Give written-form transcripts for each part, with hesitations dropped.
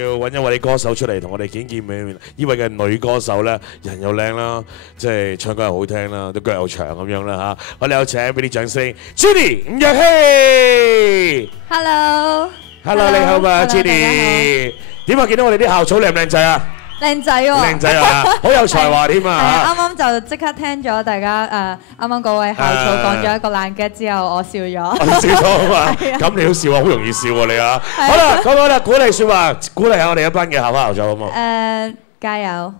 要揾一位歌手出嚟同我哋見見面。呢位嘅女歌手咧，人又靚啦，即係唱歌又好聽啦，都腳又長咁樣啦嚇。我哋有請俾啲掌聲 ，Jenny 吳若希。Hello， 你好嘛 ，Jenny。點啊？見到我哋啲校草靚唔靚仔啊？靚仔喎，靚仔啊，好有才華添啊！啱啱就即刻聽咗大家啱啱嗰位校草講咗一個爛 gag之後，我笑咗。笑咗啊嘛，咁你都笑啊，好容易笑喎你啊！好啦，講啦，鼓勵説話，鼓勵下我哋一班嘅校花校草好冇？加油！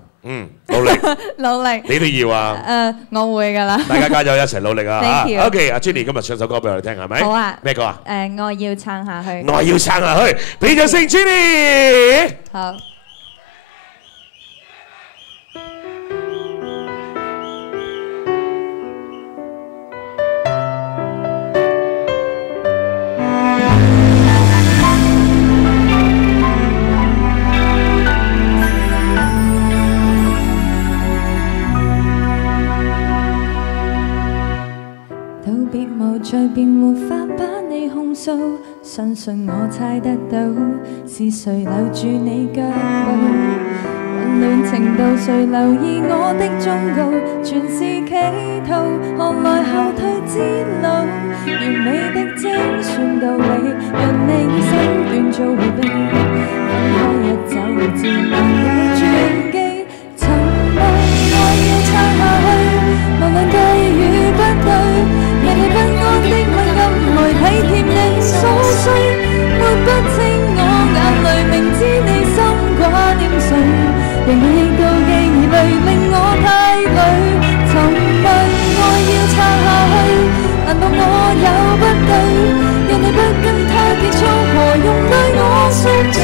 努力，努力。你都要啊！我會㗎啦。大家加油，一齊努力啊 Thank you。OK，阿 Jenny 今日唱首歌俾我哋聽係咪？好啊。咩歌啊？我要撐下去。我要撐下去，俾掌聲 Jenny。好。再便沒法把你控訴，相信我猜得到是誰留住你腳步，混亂程度誰留意我的忠告，全是企圖，何來後退之路，完美的精算道理，讓你手段做迴避，分開一走自能有轉機，沉默我要撐下去，無論對與不對。讓你不安的敏感來體貼你所需，抹不清我眼淚，明知你心掛念誰，仍然亦妒忌而淚令我太累。沉默愛要撐下去，難道我有不對？讓你不跟他結束，何用對我説嘴？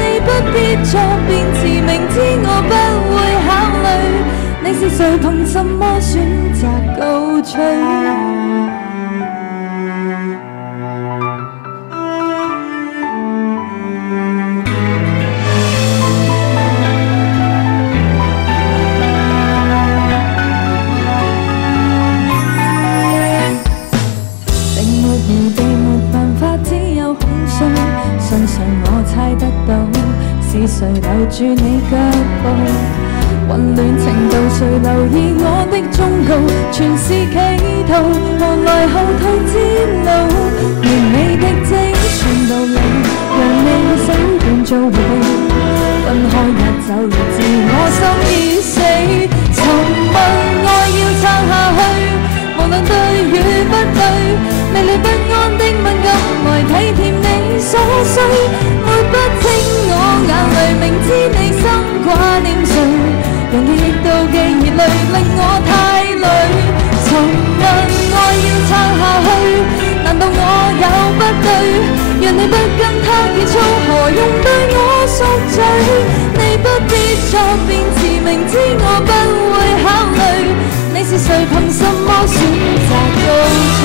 你不必作辯詞，明知我不會考慮。你是誰？憑什麼選擇告吹？是誰留住你腳步？混亂程度誰留意我的忠告？全是企圖，何來後退之路？完美的精算道理，讓你手段做迴避，分開一走而自我心已死。沉默愛要撐下去，無論對與不對，未來不安的敏感來體貼你所需，抹不清眼淚，明知你心掛念誰，仍然亦妒忌而淚令我太累。沉默愛要撐下去，難道我有不對？讓你不跟他結束，何用對我訴罪？你不必作辯詞，明知我不會考慮。你是誰？憑什麼選擇告吹？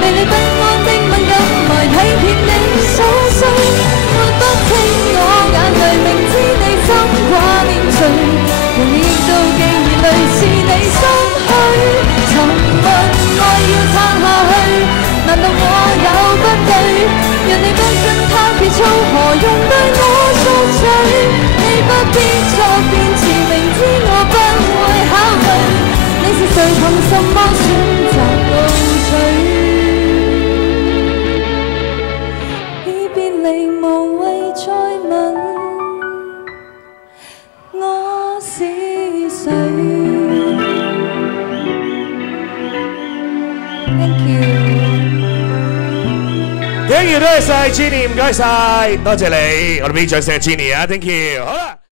未理不安的敏感來體貼你所需，抹不清我眼淚，明知你心掛念誰，仍然亦妒忌而淚是你心虛。沉默愛要撐下去，難道我有不對？讓你不跟他結束，何用對我訴罪？你不必作辯詞，明知我不會考慮。你是誰？憑什麼選擇告吹？Thank you，多謝晒 Jenny，唔該晒，多謝你，我哋俾掌聲 Jenny 啊 ，Thank you，好啦。